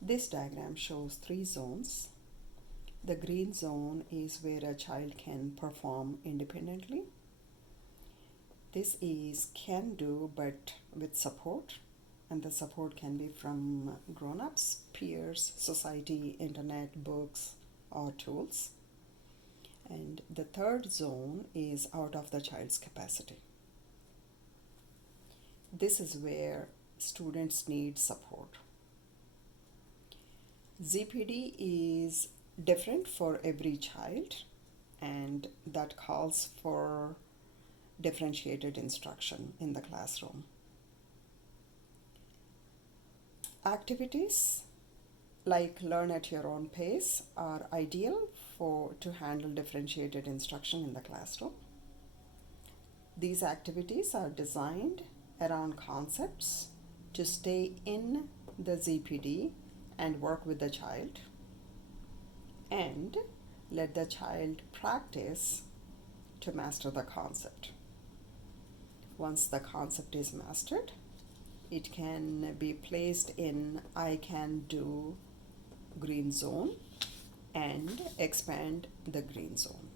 This diagram shows three zones. The green zone is where a child can perform independently. This is can do but with support, and the support can be from grown-ups, peers, society, internet, books, or tools. And the third zone is out of the child's capacity. This is where students need support. ZPD is different for every child, and that calls for differentiated instruction in the classroom. Activities like learn at your own pace are ideal to handle differentiated instruction in the classroom. These activities are designed around concepts to stay in the ZPD and work with the child, and let the child practice to master the concept. Once the concept is mastered, it can be placed in I can do green zone and expand the green zone.